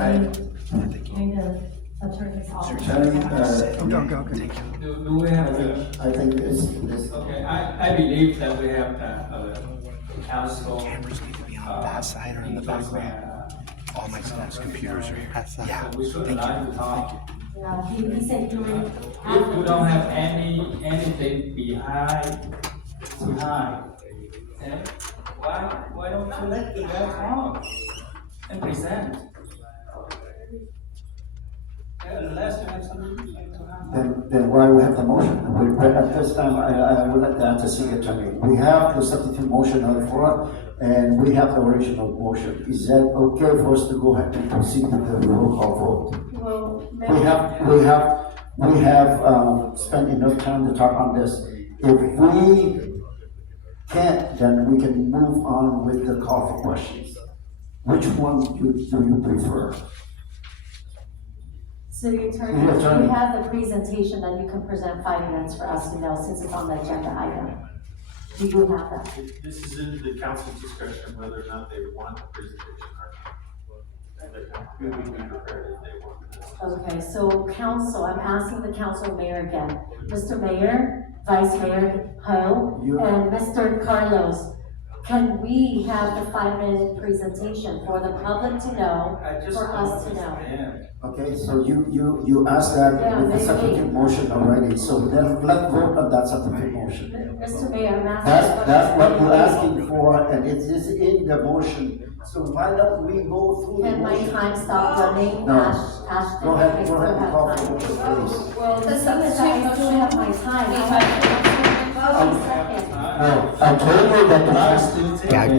Maybe the attorney's office. Okay. Do we have the, I think it's, okay, I believe that we have the council. Cameras need to be on that side or in the background. All my staff's computers are here. Yeah. We should allow you to talk. Yeah, he said you were. If you don't have anything behind, then why don't you let the guy talk and present? Unless you have something to have. then why we have the motion? At this time, I would like to ask the city attorney. We have the substitute motion on the floor, and we have the original motion. Is that okay for us to go ahead and proceed with the roll call vote? Well, We have spent enough time to talk on this. If we can't, then we can move on with the call for questions. Which one do you prefer? City attorney, City attorney. you have the presentation that you can present 5 minutes for us to know since it's on the agenda item. Do you have that? This is in the council's discretion whether or not they want the presentation or not. They're completely prepared if they want this. Okay, so council, I'm asking the council mayor again. Mr. Mayor, Vice Mayor Ho, and Mr. Carlos, can we have the 5-minute presentation for the public to know, for us to know? Okay, so you asked that Yeah, with the maybe. substitute motion already, so then let's vote on that substitute motion. Mr. Mayor, I'm asking. That's what you're asking for, and it is in the motion, so why don't we go through the Can my motion? time stop running? No. Ashton, Go ahead, I go still ahead and have call for time. vote, please. Well, the thing is that I still have my time. I have 30 seconds. No, I told you that the last.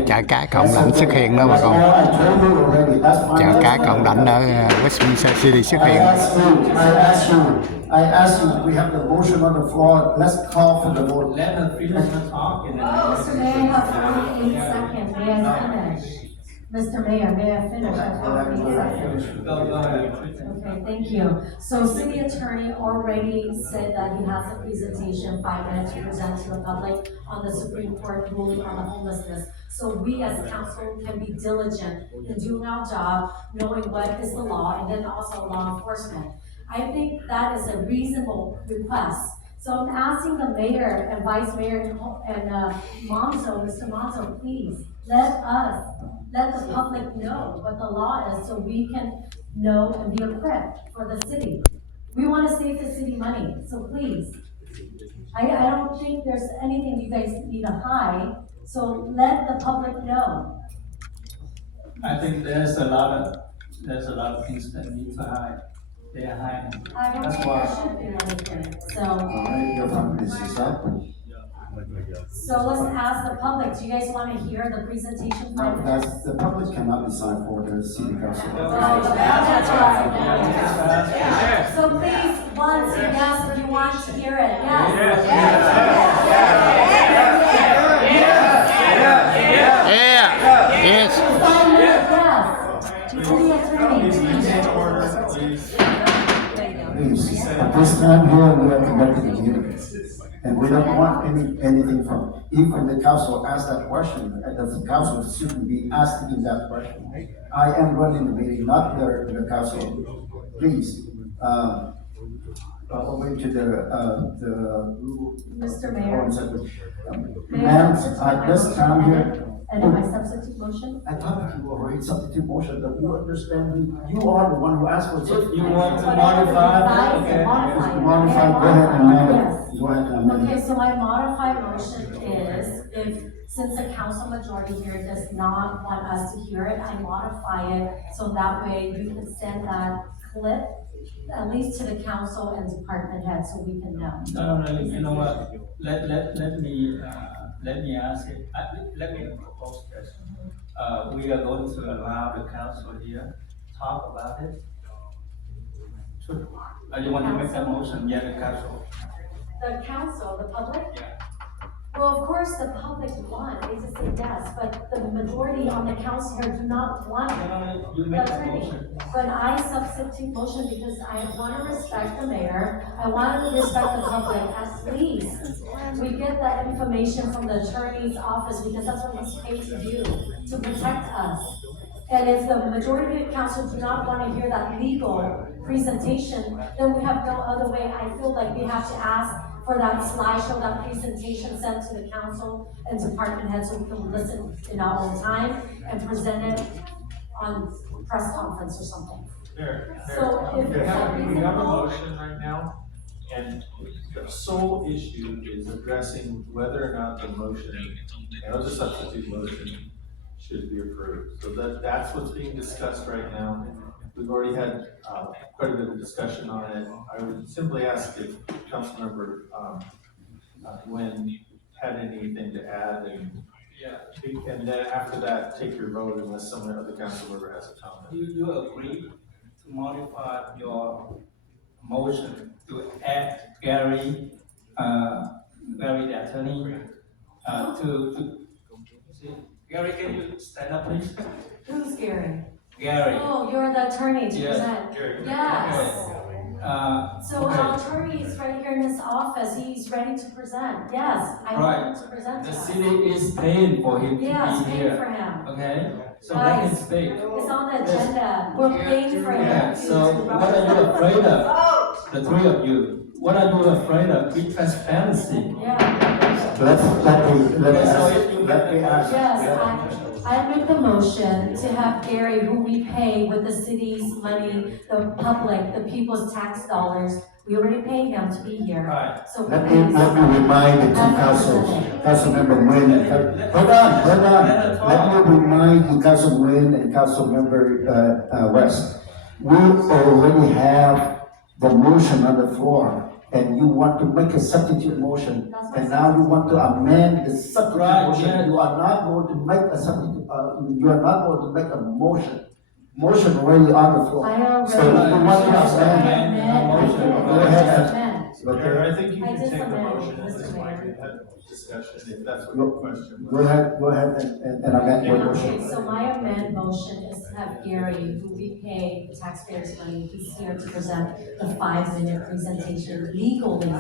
chợ cá cộng đảnh xuất hiện đó bà con. I told you already, that's fine. Chợ cá cộng đảnh ở Westmister City xuất hiện. I asked you, we have the motion on the floor, let's call for the vote. Let her finish her talk and then. Mr. Mayor, I have 48 seconds. May I finish? Mr. Mayor, may I finish? I have 48 seconds. Go ahead. Okay, thank you. So city attorney already said that he has a presentation, 5 minutes to present to the public on the Supreme Court ruling on the homelessness. So we as council can be diligent in doing our job, knowing what is the law, and then also law enforcement. I think that is a reasonable request. So I'm asking the mayor and vice mayor and Monzo, Mr. Monzo, please, let the public know what the law is so we can know and be equipped for the city. We want to save the city money, so please. I don't think there's anything you guys need to hide, so let the public know. I think there's a lot of things that need to hide. They are hiding. I don't That's think why. there should be anything, so. Alright, your time is up. So let's ask the public, do you guys want to hear the presentation? That's, the public cannot decide for the city council. That's right. So please, once, yes, if you want to hear it, yes. Yes. 5 minutes, yes. City attorney, Please. Please, at this time here, we are conducting a meeting. And we don't want anything from, even the council asked that question, and the council shouldn't be asking that question. I am running the meeting, not the council. Please, over to the. Mr. Mayor. Ma'am, at this time here, And my substitute motion? I thought that you already substitute motion, but you understand, you are the one who asked for it. You want to modify? Okay. Modify, go ahead and amend it. Go ahead and amend it. Okay, so my modified motion is, since the council majority here does not want us to hear it, I modify it, so that way you can send that clip at least to the council and department head, so we can know. No, you know what, let me ask it, let me propose this. We are going to allow the council here talk about it. Should, you want to make a motion, yeah, the council? The council, the public? Yeah. Well, of course, the public want, they just say yes, but the majority on the council here do not want it. No, you make a Attorney, motion. but I substitute motion because I want to respect the mayor, I want to respect the public, at least we get that information from the attorney's office, because that's what he's paid to do, to protect us. And if the majority of council do not want to hear that legal presentation, then we have no other way. I feel like we have to ask for that slideshow, that presentation sent to the council and department heads so we can listen in our own time and present it on press conference or something. So if We it's have a reasonable, motion right now, and the sole issue is addressing whether or not the motion, or the substitute motion, should be approved. So that's what's being discussed right now. We've already had, quite a bit of discussion on it. I would simply ask if Councilmember, Nguyen had anything to add, and then after that, take your vote unless some other council member has a comment. You agree to modify your motion to add Gary, the attorney, Gary, can you stand up, please? who's Gary? Gary. Oh, you're the attorney to Yes. present. Gary. Yes. So okay. our attorney is right here in this office, he's ready to present, yes, I want him to present to The us. city is paying for him to Yes, be pay here. for him, Okay, so let him speak. it's on the agenda, we're paying for him Yeah, to so what are you afraid of? The three of you, what are you afraid of? Be transparency. Yeah, Let me ask. yes, I make the motion to have Gary, who we pay with the city's money, the public, the people's tax dollars, we already pay him to be here. Right. So Let please. me remind the two Councilmember Nguyen, hold on. Let me remind you, Council Nguyen and Councilmember, West. We already have the motion on the floor, and you want to make a substitute motion, and now you want to amend the substitute Right, motion. yeah. You are not going to make a substitute, you are not going to make a motion. Motion already on the floor. I already. So you want to amend. I did. Go ahead. Amend. Mayor, I think you I can just take the amended, motion at this Mr. point Mayor. and have discussion, if that's what your question Go was. ahead and amend your motion. Okay, so my amend motion is to have Gary, who we pay the taxpayers' money, he's here to present the 5-minute presentation legally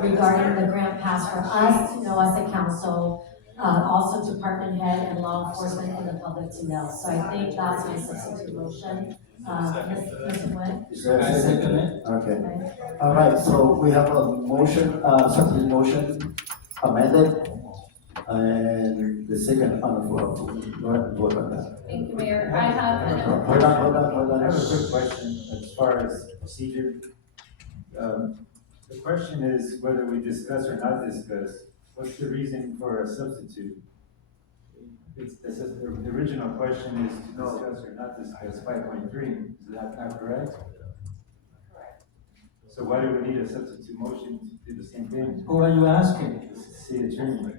regarding the grant pass for us to know as a council, also department head and law enforcement and the public to know. So I think that's my substitute motion. Mr. Nguyen? Is there I a second second? it. Okay. Okay. All right, so we have a motion, substitute motion amended, and the second on the floor. Go ahead and vote on that. Thank you, Mayor. I have an, Hold on. I have a quick question as far as procedure. The question is whether we discuss or not discuss. What's the reason for a substitute? The original question is to discuss or not discuss 5.3. Is that not correct? Correct. So why do we need a substitute motion to do the same thing? Who are you asking? The city attorney.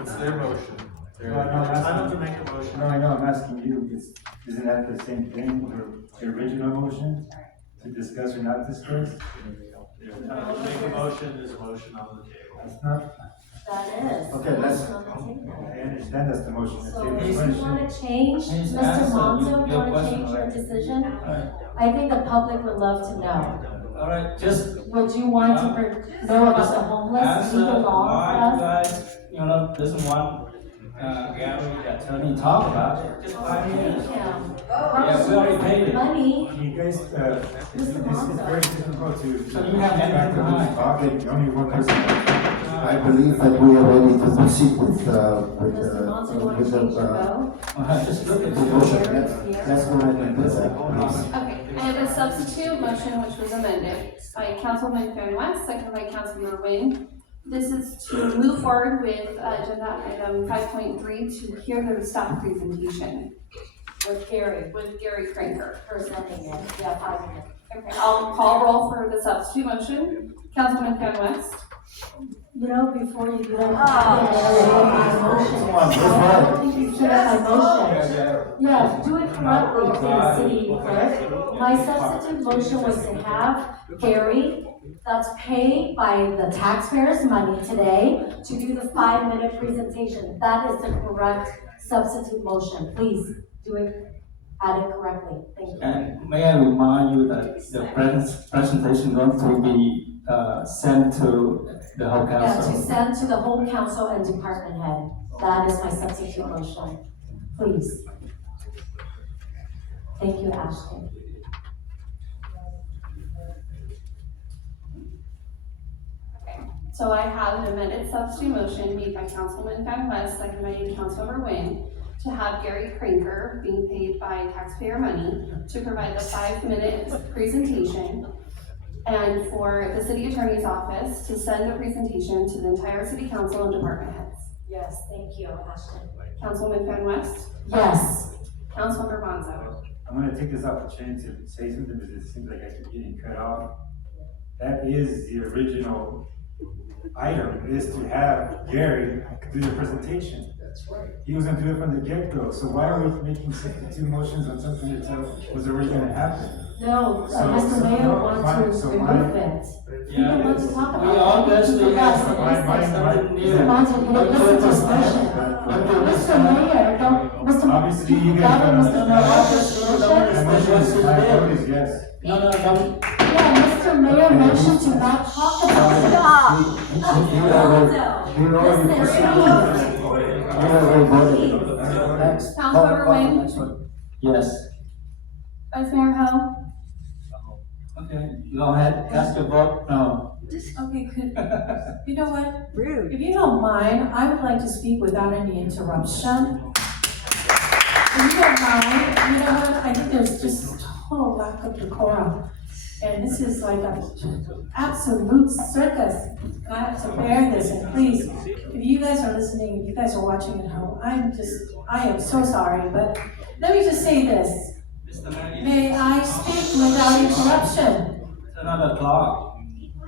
It's their motion. They're No, no, I'm asking- entitled to make a motion. No, I know, I'm asking you, isn't that the same thing, or the original motion? To discuss or not discuss? They're entitled to make a motion, there's a motion on the table. That's not, That is. Okay, let's- Motion on the table. I understand that's the motion. So That's if the you question. wanna change, Please Mr. answer Monzo, your you wanna question, change your right? decision? Alright, I think the public would love to know. alright, just Would you want to know about the homeless, answer legal law why for you us? guys, doesn't want, Gary, the attorney, talk about it. Just 5 minutes. Yeah, we already paid it. Money, You guys, it's very difficult to. So you have anything to hide? Talking, only one person. I believe that we are ready to proceed with Mr. Monzo, you wanna change your vote? Just look at the the motion. motion. Let's go ahead and do that, please. okay, I have a substitute motion which was amended by Councilman Fan West, second by Councilmember Wynn. This is to move forward with agenda item 5.3 to hear the staff presentation With Gary, with Gary Cranker. presenting it, yeah, 5 minutes. Okay, I'll call roll for the substitute motion. Councilman Fan West, You know, before you do that, my motion. Come on, go ahead. I don't think you hear my motion. Yeah, do it correctly, please, city clerk. My substitute motion was to have Gary, that's paid by the taxpayers' money today, to do the 5-minute presentation. That is the correct substitute motion. Please, do it, add it correctly. Thank you. And may I remind you that the presentation going to be sent to the whole Yeah, to council? send to the whole council and department head. That is my substitute motion. Please. Thank you, Ashton. So I have an amended substitute motion made by Councilman Van West, seconded by Councilmember Nguyen, to have Gary Cranker, being paid by taxpayer money, to provide the 5-minute presentation, and for the city attorney's office to send the presentation to the entire city council and department heads. Yes, thank you, Ashton. Councilwoman Van West, Yes. Councilmember Bonzo. I'm gonna take this opportunity to say something because it seems like I keep getting cut off. That is the original item, is to have Gary do the presentation. That's right. He was gonna do it from the get-go, so why are we making 62 motions on something that was already gonna happen? No, So- Mr. Mayor no, wants fine, to so remove my- it. He didn't want to talk about it. We obviously have Yes, something He new. wants to listen to his motion. Mr. Mayor, don't, Mr. Obviously, you guys Governor, Mr. Mayor, Obviously, motion. don't- My vote is yes. No, don't. Yeah, Mr. Mayor motioned to not talk about it. Stop. You already voted. Next. Councilmember Wayne? Next one. Yes. Vice Mayor Ho. Okay, go ahead, cast your vote, no. Okay, you know what? Rude. If you don't mind, I would like to speak without any interruption. If you don't mind, you know what? I think there's just total lack of decorum. And this is like an absolute circus. And I have to bear this, and please, if you guys are listening, if you guys are watching at home, I am so sorry, but let me just say this. Mr. Mayor, May I speak without interruption? turn on the clock.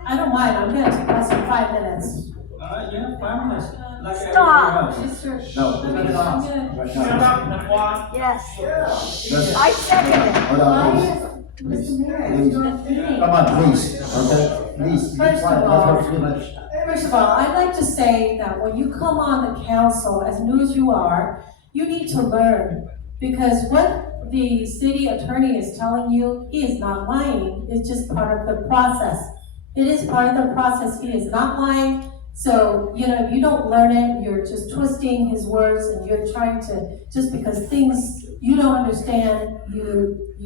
I don't mind, I'm gonna take less than 5 minutes. Alright, yeah, 5 minutes, like Stop. everything else. Mr. No. Let me- I'm gonna- Shut up, the clock. Yes. I second it. Hold on, please. Mr. Mayor, Please. you're kidding. Come on, please, okay? Please, be First of quiet, all- let her finish. First of all, I'd like to say that when you come on the council, as new as you are, you need to learn. Because what the city attorney is telling you, he is not lying, it's just part of the process. It is part of the process, he is not lying. So, if you don't learn it, you're just twisting his words and you're trying to, just because things you don't understand, you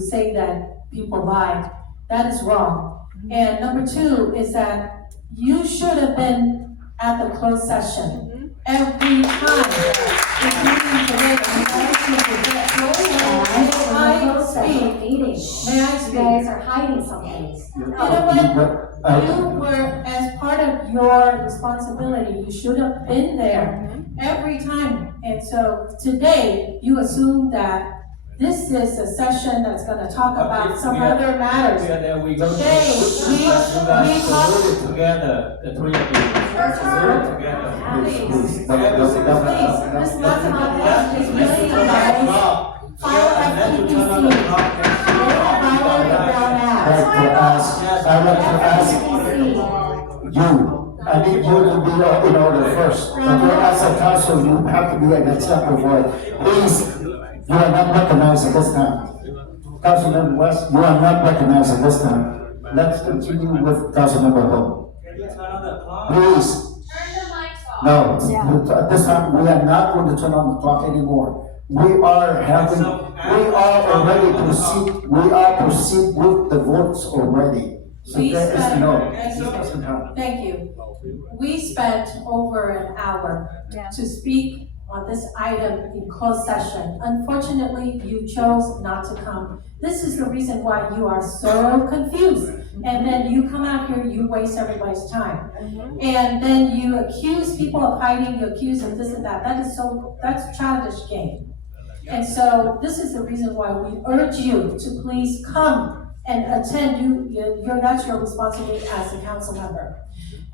say that people lie. That is wrong. And number 2 is that you should have been at the closed session every time. Including today. May I speak? May I You speak? guys are hiding something. You know what? You were, as part of your responsibility, you should have been there every time. And so today, you assume that this is a session that's gonna talk about some other matters. There we go. Today, we You guys talk- do it together, the 3 of you. Do it together. Please, Please, this lesson on us is really about file FTPC. I want to ask you, I need you to be in order first. Okay, as a council, you have to be an example for it. Please, you are not recognized at this time. Councilmember West, you are not recognized at this time. Let's continue with Councilmember Ho. Can you turn on the clock? Please. No, at this time, we are not going to turn on the clock anymore. We are proceed with the votes already. So We there is spent- no. Thank you. We spent over an hour to speak on this item in closed session. Unfortunately, you chose not to come. This is the reason why you are so confused. And then you come out here, you waste everybody's time. And then you accuse people of hiding, you accuse of this and that. That's childish game. And so this is the reason why we urge you to please come and attend. That's your responsibility as a council member.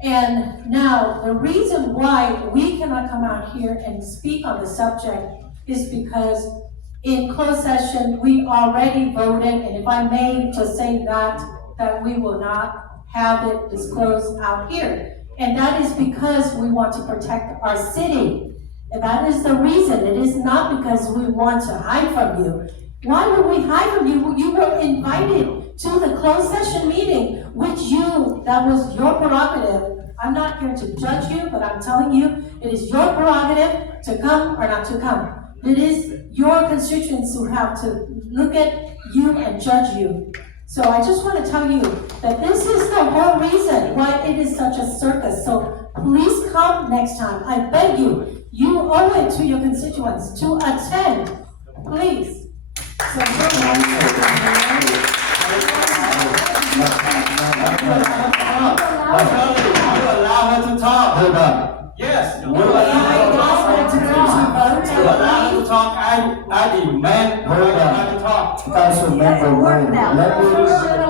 And now, the reason why we cannot come out here and speak on the subject is because in closed session, we already voted, and if I may just say that we will not have it disclosed out here. And that is because we want to protect our city. And that is the reason. It is not because we want to hide from you. Why would we hide from you? You were invited to the closed session meeting, that was your prerogative. I'm not here to judge you, but I'm telling you, it is your prerogative to come or not to come. It is your constituents who have to look at you and judge you. So I just want to tell you that this is the whole reason why it is such a circus. So please come next time. I beg you. You owe it to your constituents to attend. Please. So You allow her to talk. Hold on. Yes. You You allow her to talk. allow her to talk. You allow her to talk. I demand for her to talk. Councilmember Wayne, let me,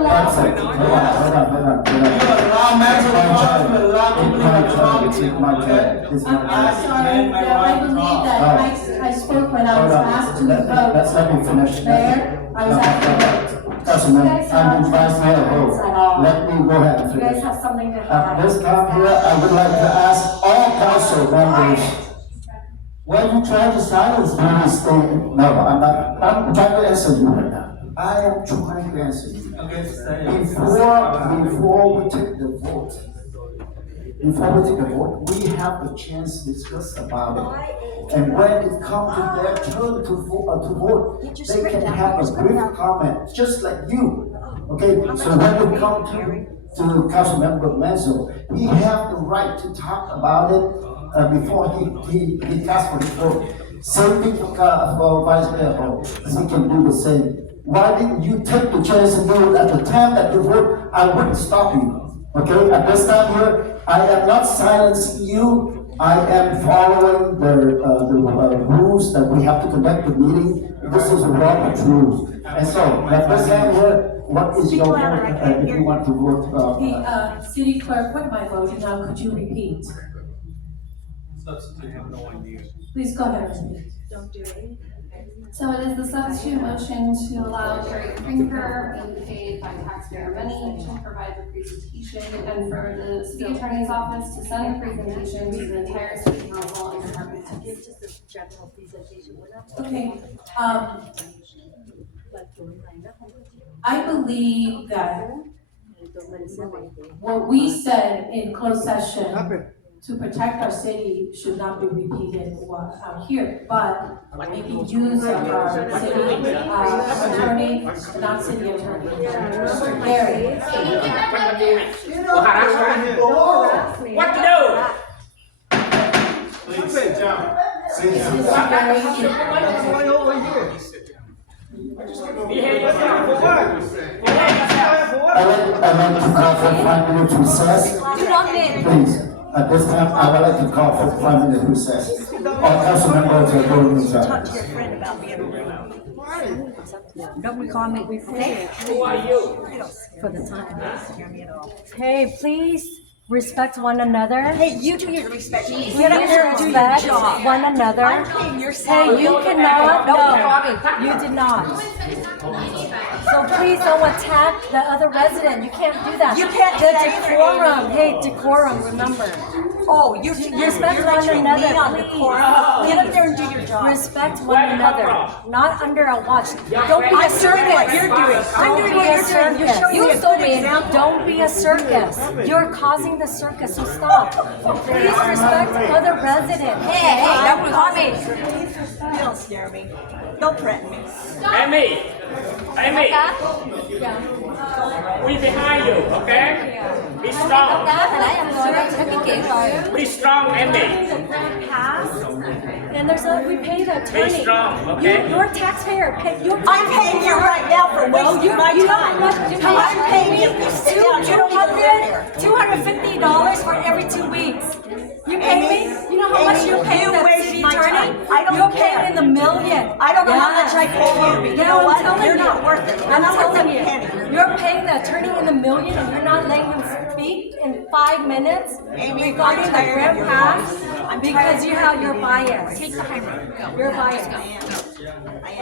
one second. Hold on. You allow men to talk. You allow people to talk. It's my turn. It's my turn. I'm sorry, I believe that I spoke when I was asked to vote. Let me finish. Mayor, I was asked to vote. Councilman, I'm the vice mayor, vote. Let me go ahead and You guys finish. have something to At this time here, I would like to ask all council members, Why are you trying to silence me? please stay. No, I'm not, I'm trying to answer you right now. I am trying to answer you. Okay, say it. Before we take the vote, we have the chance to discuss about it. And when it comes to their turn to vote, they can have a brief comment, just like you. Okay, so when it comes to Councilmember Menzo, he have the right to talk about it before he asks for the vote. Same thing for Vice Mayor Ho, he can do the same. Why didn't you take the chance and do it at the time that you vote? I wouldn't stop you. Okay, at this time here, I am not silencing you. I am following the rules that we have to conduct the meeting. This is Robert's rules. And so, at this time here, what is your vote, if you want to vote? The city clerk, what am I voting on? Could you repeat? Please go ahead and repeat. So it is the substitute motion to allow Gary Brinker, being paid by taxpayer money, to provide the presentation, and for the city attorney's office to send the presentation to the entire city council and department heads. Okay, I believe that what we said in closed session to protect our city should not be repeated out here, but making use of our city attorney, not city attorney, Mr. Gary. What to do? Please sit down. Sit down. Mr. Gary, Behave yourself for what? Behave yourself. I'd like to call for 5 minutes recess. Please, at this time, I would like to call for 5 minutes recess. All council members are going inside. Don't call me. Who are you? for the time. Hey, please respect one another. Hey, you do your respect. Please Get up there and do your respect job. one another. I'm paying your salary. Hey, you cannot, No. no, you did not. So please don't attack the other resident, you can't do that. You can't do The that. decorum, hey, decorum, remember. Oh, you're Respect one another, please. Get up there and do your job. Respect one another, not under a watch. Don't be a I'm doing what circus. you're doing. I'm Don't doing be what a you're doing. You're circus. showing me a good example. Don't be a circus. You're causing the circus, so stop. Please respect other residents. Hey, don't call me. You don't scare me. Don't threaten me. Amy, we behind you, okay? Be strong. Be strong, Amy. And we pay the attorney. Be strong, okay? You're a taxpayer. I'm paying you right now for wasting my time. I'm paying you. You sit down. You don't even live here. $250 for every 2 weeks. You pay me? You know how much you're paying the waste city my attorney? time. I don't You're care. paying in the million. I don't know how much I pay you, but you know I'm what? telling You're you. not worth it. I'm You're not worth telling a you. penny. You're paying the attorney in the million and you're not letting him speak in 5 minutes regarding the tired of Grand your Pass because you're biased. You're biased.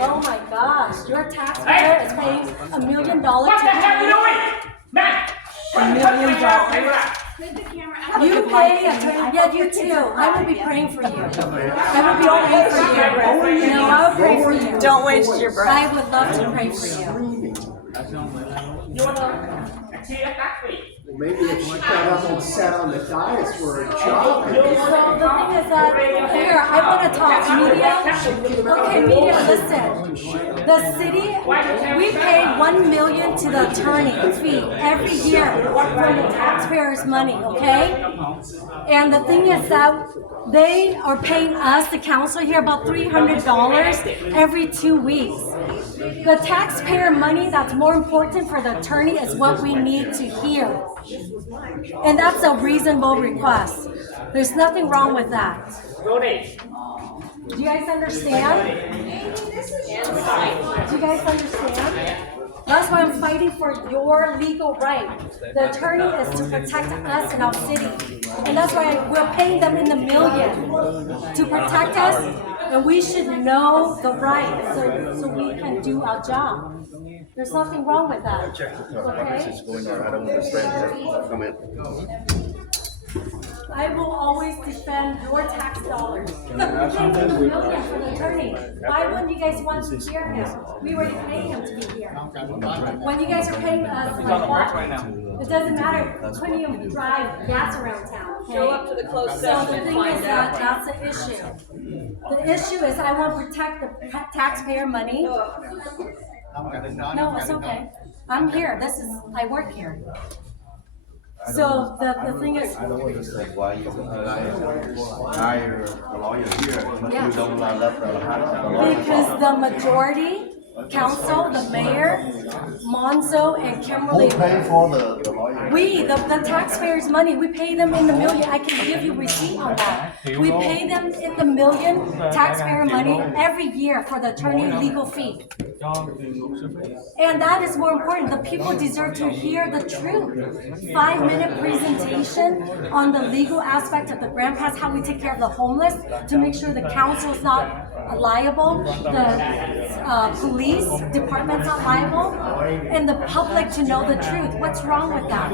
Oh my gosh, your taxpayer is paying $1 million. What the hell are you doing? Man! $1 million. You You pay attorney, yeah, you too. I will be praying for you. I will be praying for you. You know, I will pray for you. Don't waste your breath. I would love to pray for you. want to see a taxi? Maybe if she got up and sat on the dais for a job. So the thing is that, here, I want to talk media. Okay, media, listen. The city, we pay $1 million to the attorney fee every year from the taxpayers' money, okay? And the thing is that they are paying us, the council here, about $300 every 2 weeks. The taxpayer money that's more important for the attorney is what we need to hear. And that's a reasonable request. There's nothing wrong with that. Do you guys understand? Do you guys understand? That's why I'm fighting for your legal right. The attorney is to protect us in our city. And that's why we're paying them in the million to protect us, and we should know the right so we can do our job. There's nothing wrong with that. Okay? I will always defend your tax dollars. We pay him $1 million for the attorney. Why wouldn't you guys want to hear him? We already paying him to be here. When you guys are paying us like what? It doesn't matter. Couldn't even drive gas around town. Okay? Show up to the closed So session the and thing find is that out. that's the issue. The issue is I want to protect the taxpayer money. No, it's okay. I'm here. I work here. So the thing is, I don't understand why you hire a lawyer here, but you don't let the lawyer. because the majority council, the mayor, Monzo, and Kimberly. Who pay for the lawyer? We, the taxpayers' money, we pay them in the million. I can give you receipt on that. We pay them in the million taxpayer money every year for the attorney legal fee. And that is more important. The people deserve to hear the truth. 5-minute presentation on the legal aspect of the grant pass, how we take care of the homeless, to make sure the council is not liable, the police department's not liable, and the public to know the truth. What's wrong with that?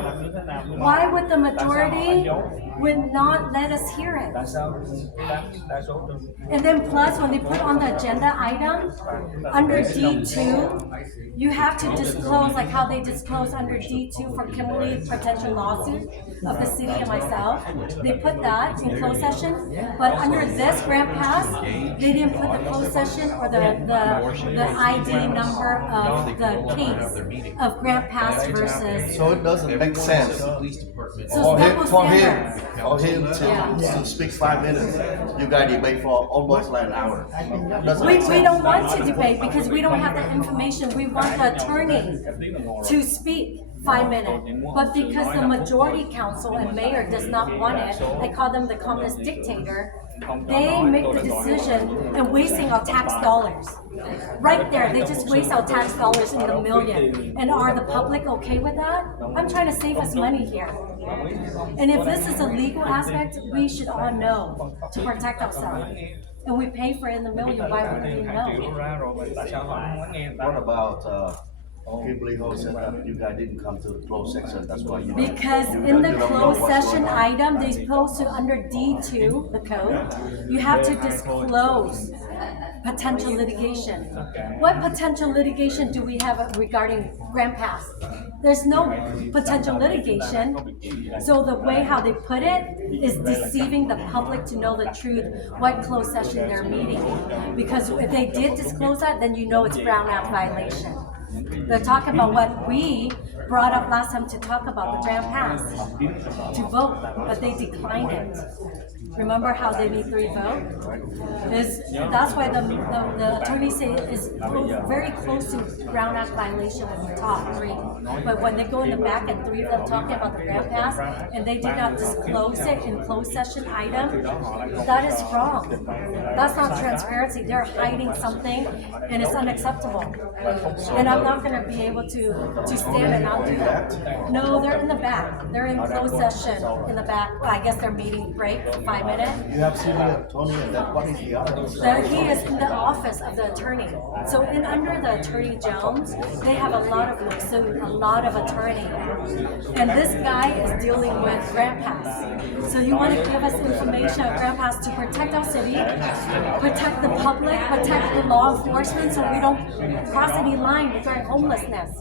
Why would the majority would not let us hear it? And then plus, when they put on the agenda item, under D2, you have to disclose, like how they disclose under D2 for Kimberly potential lawsuit of the city and myself. They put that in closed session, but under this grant pass, they didn't put the closed session or the ID number of the case of grant pass versus. So it doesn't make sense So for him to speak 5 minutes. You guys debate for almost like an hour. We don't want to debate because we don't have the information. We want the attorney to speak 5 minutes. But because the majority council and mayor does not want it, I call them the communist dictator, they make the decision and wasting our tax dollars. Right there, they just waste our tax dollars in the million. And are the public okay with that? I'm trying to save us money here. And if this is a legal aspect, we should all know to protect ourselves. And we pay for it in the million, why wouldn't we know? What about Kimberly Ho said that you guys didn't come to the closed section, that's why you. Because in the closed session item, they're supposed to, under D2, the code, you have to disclose potential litigation. What potential litigation do we have regarding grant pass? There's no potential litigation. So the way how they put it is deceiving the public to know the truth, what closed session they're meeting. Because if they did disclose that, then you know it's Brown Act violation. They're talking about what we brought up last time to talk about the grant pass, to vote, but they declined it. Remember how they need 3 votes? That's why the attorneys say it's very close to Brown Act violation when we talk 3. But when they go in the back and 3 of them talking about the grant pass, and they did not disclose it in closed session item, that is wrong. That's not transparency. They're hiding something, and it's unacceptable. And I'm not going to be able to stand and not do that. No, they're in the back. They're in closed session in the back. I guess they're meeting break for 5 minutes. You have seen Tony and then what is the other? He is in the office of the attorney. So under the Attorney Jones, they have a lot of lawsuits, a lot of attorney. And this guy is dealing with grant pass. So you want to give us information on grant pass to protect our city, protect the public, protect the law enforcement so we don't cross any line regarding homelessness.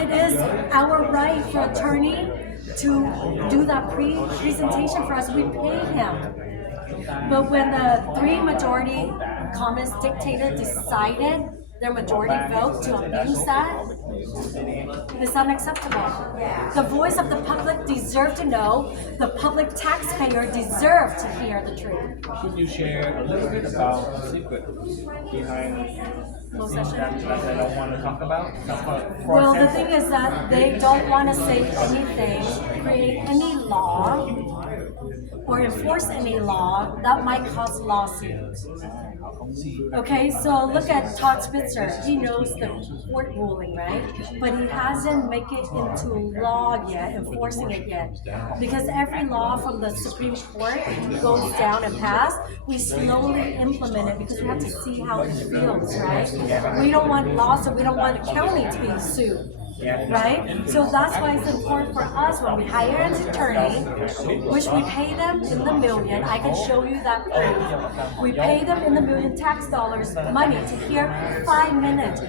It is our right for attorney to do that presentation for us. We pay him. But when the three majority Communist dictator decided their majority vote to abuse that, it's unacceptable. The voice of the public deserve to know. The public taxpayer deserve to hear the truth. Could you share a little bit about the secret behind Closed session? that they don't want to talk about? Well, the thing is that they don't want to say anything, create any law, or enforce any law that might cause lawsuits. Okay, so look at Todd Spitzer. He knows the court ruling, right? But he hasn't made it into law yet, enforcing it yet. Because every law from the Supreme Court goes down and pass, we slowly implement it because we have to see how it feels, right? We don't want laws, so we don't want the county to be sued. Right? So that's why it's important for us when we hire an attorney, which we pay them in the million. I can show you that proof. We pay them in the million tax dollars money to hear 5 minutes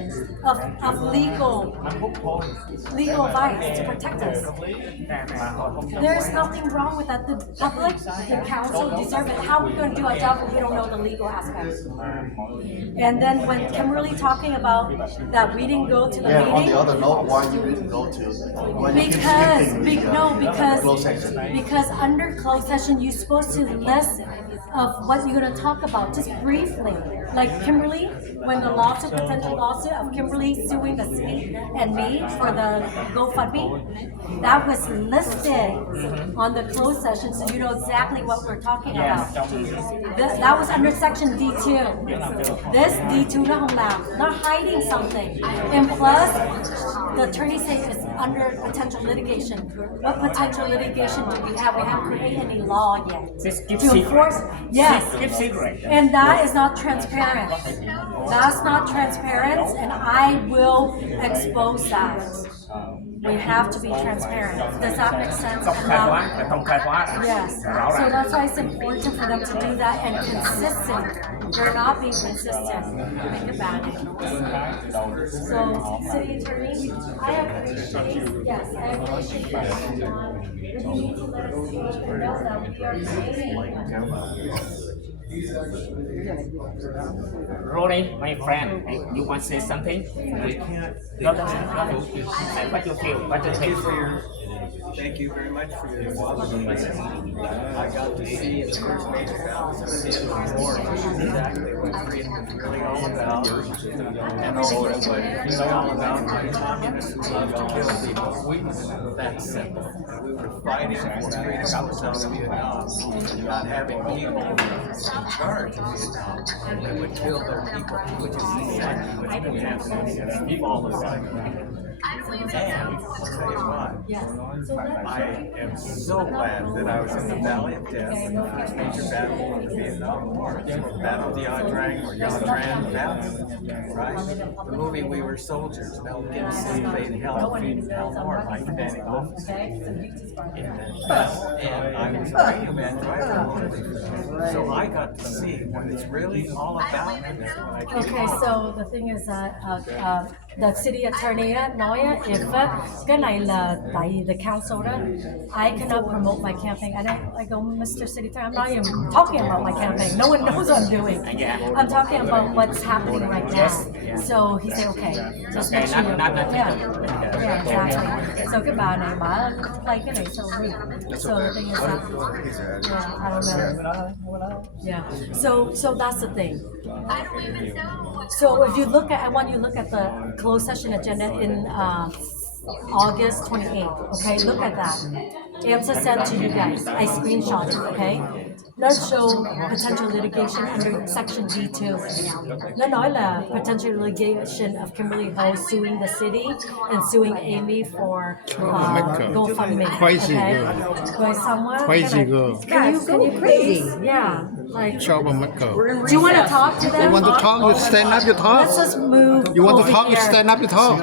of legal advice to protect us. There's nothing wrong with that. The public, the council deserve it. How are we going to do our job if we don't know the legal aspects? And then when Kimberly talking about that we didn't go to the meeting. On the other note, why you didn't go to? Because under closed session, you're supposed to list of what you're going to talk about, just briefly. Like Kimberly, when the potential lawsuit of Kimberly suing the city and me for the GoFundMe, that was listed on the closed session, so you know exactly what we're talking about. That was under section D2. This D2 not hiding something. And plus, the attorney says it's under potential litigation. What potential litigation do we have? We haven't created any law yet. To enforce, yes. And that is not transparent. That's not transparent, and I will expose that. We have to be transparent. Does that make sense? Yes. So that's why it's important for them to do that and consistent. They're not being consistent. Make it bad. So, city attorney, I appreciate, yes, I appreciate that. You need to let us know that we are creating. Rory, my friend, you want to say something? We can't. What you feel? What you think? Thank you very much for your involvement. I got to see the first major battle more exactly what freedom is really all about. And also what it's all about is communists who love to kill people. That's simple. We were fighting for freedom outside of Vietnam, not having people in charge of Vietnam that would kill their people, which is exactly what's been happening in all of Vietnam. And I'll tell you what, I am so glad that I was in the Valley of Death, the first major battle of the Vietnam War, Battle of the Ia Drang or Ia Dran Battle, right? The movie We Were Soldiers, Mel Gibson played Hell Moore like Danny Lewis. And I was a radio man driver, so I got to see what it's really all about. Okay, so the thing is that the city attorney nói if cái này là tại the council đó, I cannot promote my campaign. And I go, Mr. City Attorney, I'm not even talking about my campaign. No one knows what I'm doing. I'm talking about what's happening right now. So he said, okay, just make sure. Yeah, exactly. So cái bà này bà play cái này so rude. So the thing is that, yeah, I don't know. Yeah. So that's the thing. So if you look at, I want you to look at the closed session agenda in August 28th. Okay, look at that. Answer sent to you guys. I screenshot it. Okay. Let's show potential litigation under section D2. Nó nói là potential litigation of Kimberly Ho suing the city and suing Amy for GoFundMe. Crazy okay? girl. Going somewhere? Crazy girl. Can you crazy? Yeah. Like. Troublemaker. Do you want to talk to them? You want to talk? You stand up, you talk. Let's just move. You want over to talk? You here. stand up, you talk.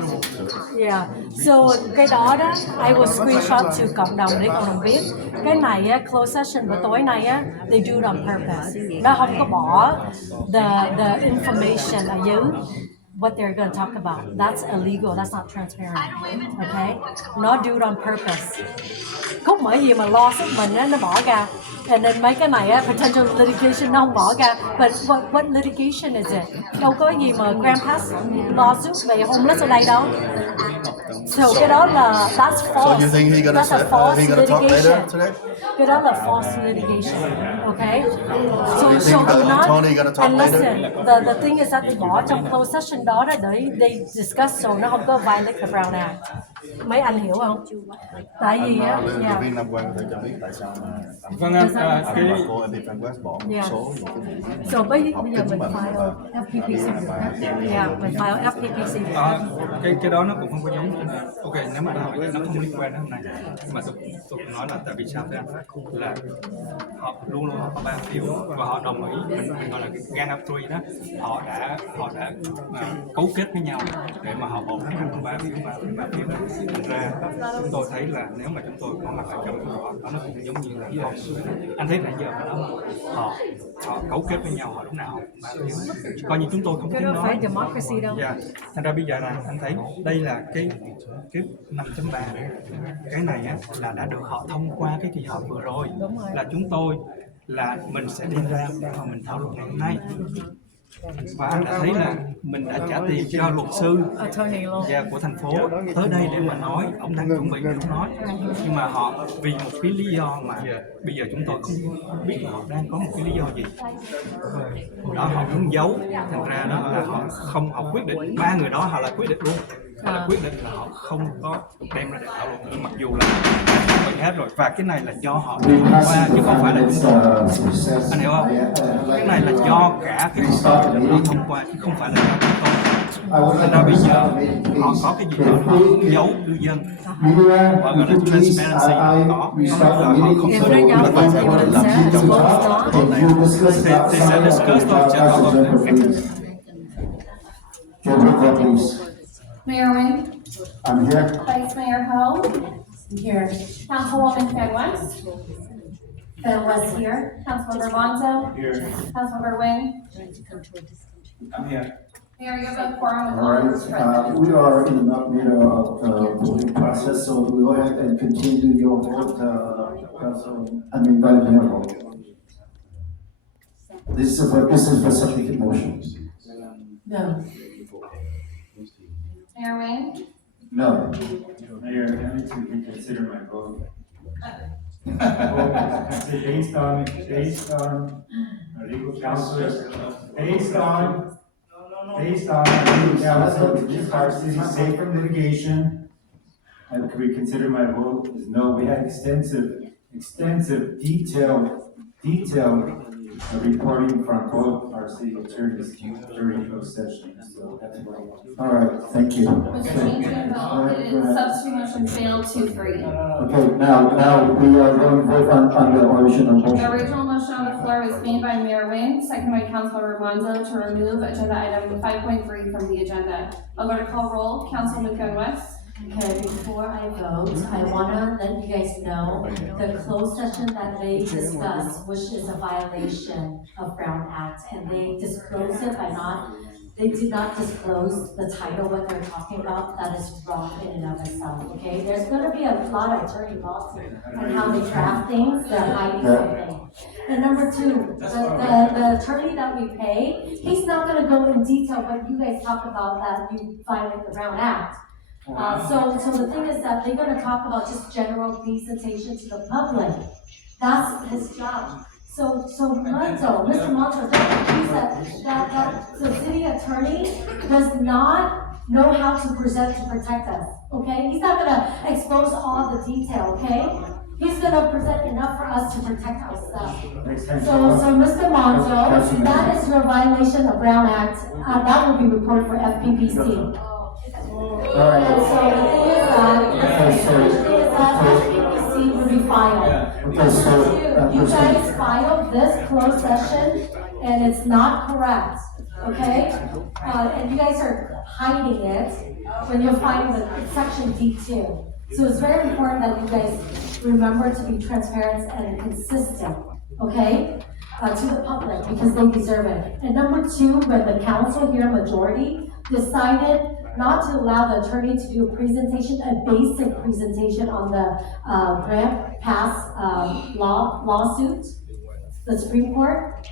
Yeah. So cái đó đó, I will screenshot to cộng đồng để cộng đồng biết. Cái này á, closed session bữa tối này á, they do it on purpose. Nó không có bỏ the information ở dưới. what they're gonna talk about. That's illegal, that's not transparent, okay? Not do it on purpose. Khúc mở gì mà lo sức mình á, nó bỏ ra. And then mấy cái này á, potential litigation nó không bỏ ra. But what litigation is it? Đâu có gì mà Grand Pass lawsuit về homeless ở đây đâu. So cái đó là, that's false. So you think he gonna That's a say, false he gonna talk later litigation. today? Cái đó là false litigation, okay? So you think Tony gonna talk and later? listen, the thing is that bỏ trong closed session đó là they discuss so nó không có violate the Brown Act. Mấy anh hiểu không? Tại vì á, Anh viên Nam Quang có thể cho biết tại sao mà Vâng, anh và cô MP Frank West bỏ một số những cái vụ So bây giờ học mình kính mình file FPPC. Yeah, mình file FPPC. Cái đó nó cũng không có giống như là ok nếu mà nó không liên quan đến hôm nay mà tôi nói là tại vì sao thế là họ luôn luôn họ có 3 phiếu và họ đồng ý mình gọi là cái gang of three đó họ đã cấu kết với nhau để mà họ bầu thành 3 phiếu thành ra chúng tôi thấy là nếu mà chúng tôi có mặt ở trong họ nó cũng giống như là họ anh thấy nãy giờ đó họ cấu kết với nhau họ lúc nào họ 3 phiếu coi như chúng tôi không Cái tiếng đó nói phải democracy đâu. Yeah. Thành ra bây giờ là anh thấy đây là cái 5.3 cái này á là đã được họ thông qua cái kỳ họp vừa rồi là chúng tôi là mình sẽ đi ra và mình thảo luận ngày hôm nay và anh đã thấy là mình đã trả tiền cho luật sư của thành phố tới đây để mà nói ông đang chuẩn bị ông nói nhưng mà họ vì một cái lý do mà bây giờ chúng tôi không biết là họ đang có một cái lý do gì đó họ muốn giấu thành ra đó là họ quyết định 3 người đó họ là quyết định luôn họ là quyết định là họ không có đem ra để thảo luận nữa mặc dù là đã hết rồi và cái này là do họ thông qua chứ không phải là chúng tôi anh hiểu không cái này là do cả cái họ thông qua chứ không phải là do chúng tôi thành ra bây giờ họ có cái gì đó họ giấu cư dân họ gọi là transparency có là họ không If they're young, they would have said, they sẽ discuss thôi chứ không Mayor Wing, I'm here. Vice Mayor Ho, here, Councilwoman Fan West, Fan West here. Councilmember Monzo, Here, Councilmember Wing. I'm here. Mayor, you have a quorum with All all right, members present. we are in the middle of the voting process, so we'll go ahead and continue your vote, Vice Mayor. This is for substitute motion. No. Mayor Wing, No. Mayor, I need to reconsider my vote. Based on our legal counsel, based on our legal counsel, to keep our city safe from litigation, I could reconsider my vote is no. We had extensive, detailed reporting from both our city attorneys during those sessions, so that's what I want. All right, thank you. Mr. Changer, vote, it is substitute motion failed 2-3. Okay, now we are going to vote on the original The motion. original motion on the floor was made by Mayor Wing, seconded by Councilmember Monzo to remove agenda item 5.3 from the agenda. I'll go to call roll. Councilwoman Fan West. Okay, before I vote, I wanna let you guys know the closed session that they discussed, which is a violation of Brown Act, and they disclosed it they did not disclose the title, what they're talking about, that is wrong in and of itself, okay? There's gonna be a lot of attorney lawsuits on how they draft things, they're hiding something. And number two, the attorney that we pay, he's not gonna go in detail what you guys talk about that you violate the Brown Act. So the thing is that they're gonna talk about just general presentation to the public. That's his job. So Mr. Monzo, don't accuse that the city attorney does not know how to present to protect us, okay? He's not gonna expose all the detail, okay? He's gonna present enough for us to protect ourselves. So Mr. Monzo, that is your violation of Brown Act, that will be reported for FPPC. All right. And so the thing is that FPPC will be filed. Okay, so, You guys filed this closed session, and it's not correct, okay? And you guys are hiding it when you're filing the section D2. So it's very important that you guys remember to be transparent and consistent, okay? To the public, because they deserve it. And number two, when the council here, majority, decided not to allow the attorney to do a presentation, a basic presentation on the, grant pass, lawsuit, the Supreme Court.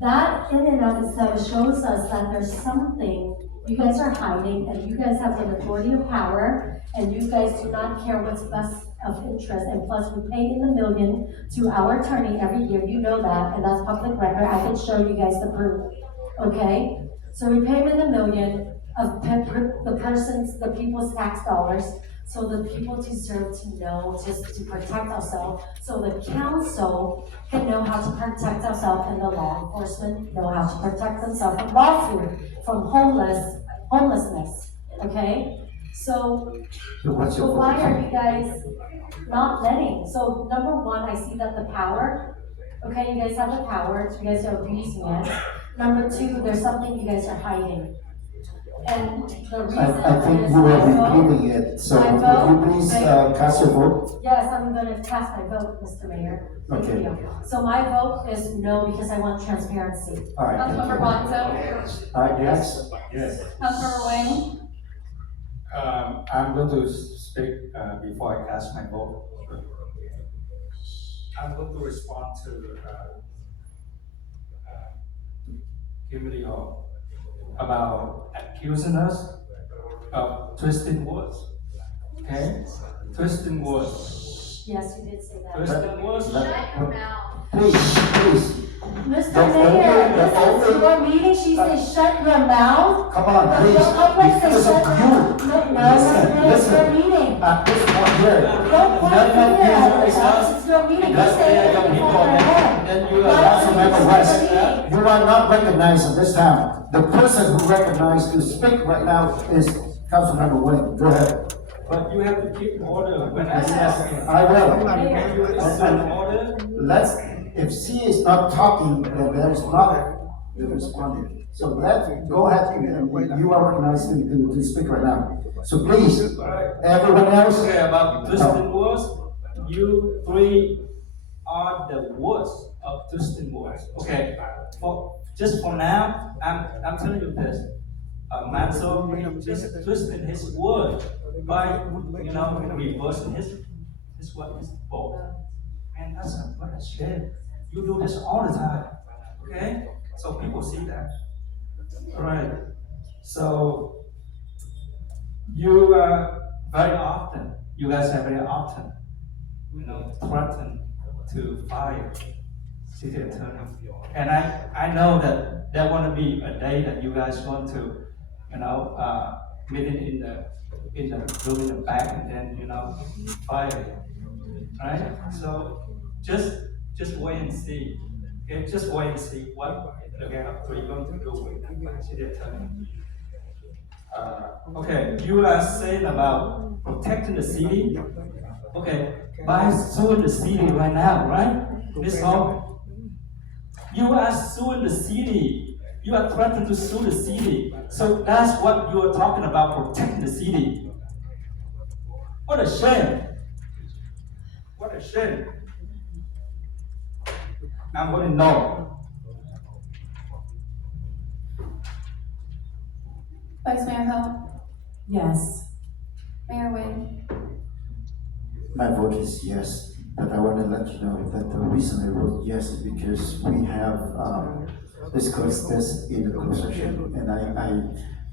That in and of itself shows us that there's something you guys are hiding, and you guys have the majority of power, and you guys do not care what's best of interest, and plus we pay in the million to our attorney every year, you know that, and that's public record, I can show you guys the proof, okay? So we pay him in the million of the people's tax dollars, so the people deserve to know, just to protect ourselves, so the council can know how to protect ourselves, and the law enforcement know how to protect themselves from lawsuit, from homelessness, okay? So why are you guys not letting? So number one, I see that the power, okay, you guys have the power, you guys are abusing it. Number two, there's something you guys are hiding. And the reason I think you are repeating it, so would you please cast your vote? Yes, I'm gonna cast my vote, Mr. Mayor. Thank Okay. you. So my vote is no, because I want transparency. All right. thank Councilmember you. Bonzo, All right, yes? Yes. Councilmember Wayne, I'm going to speak, before I cast my vote. I'm going to respond to, Kimberly Hall about accusing us of twisting words. Okay? Twisting words. Yes, you did say that. Twisting words. Please. Mr. Mayor, this is your meeting, she says shut your mouth. Come on, please. Don't come like say Because shut of your you. mouth. No, it's your meeting. At this point here. Don't point none of here you at is us, it's your meeting, you Let's say say it young before people, our head. Then you Why are don't you Councilmember just West, say the meeting? you are not recognized at this time. The person who recognized to speak right now is Councilmember Wayne. Go ahead. But you have to keep order when I ask you. I will. Can you assume order? Let's, if she is not talking, then there's not the responding. So go ahead, and you are recognized to speak right now. So please, everyone else. Okay, about twisting words, you three are the worst of twisting words. Okay, just for now, I'm telling you this. Manso just twisting his word by, reversing his what is both. And that's what a shame. You do this all the time, okay? So people see that. All right. So you very often, you guys are very often, threaten to fire city attorney. And I know that there want to be a day that you guys want to, meeting in the room in the back, and then fire him, right? So just wait and see. Okay, just wait and see what the gang of three going to do with city attorney. Okay, you are saying about protecting the city. Okay, by suing the city right now, right? This all. You are suing the city. You are threatening to sue the city. So that's what you are talking about, protecting the city. What a shame. What a shame. I'm voting no. Vice Mayor Ho, Yes. Mayor Wayne, My vote is yes, but I want to let you know that the reason I vote yes is because we have discussed this in the closed session, and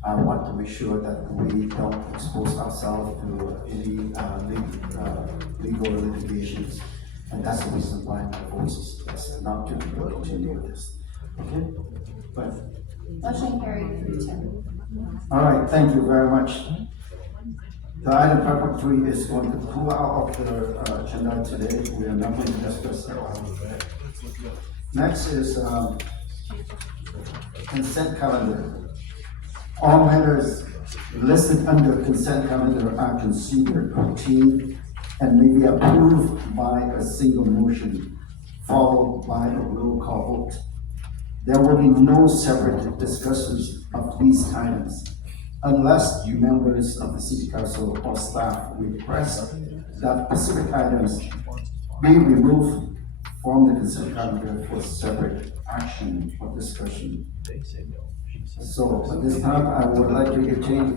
I want to make sure that we don't expose ourselves to any legal litigations, and that's the reason why my vote is yes, not to continue with this. Okay? But motion carried 3-2. all right, thank you very much. The item 5.3 is going to pull out of the agenda today. We are not going to discuss that one. Next is consent calendar. All matters listed under consent calendar are considered routine and may be approved by a single motion, followed by a roll call vote. There will be no separate discussions of these items unless you members of the city council or staff request that specific items be removed from the consent calendar for separate action or discussion. So at this time, I would like to entertain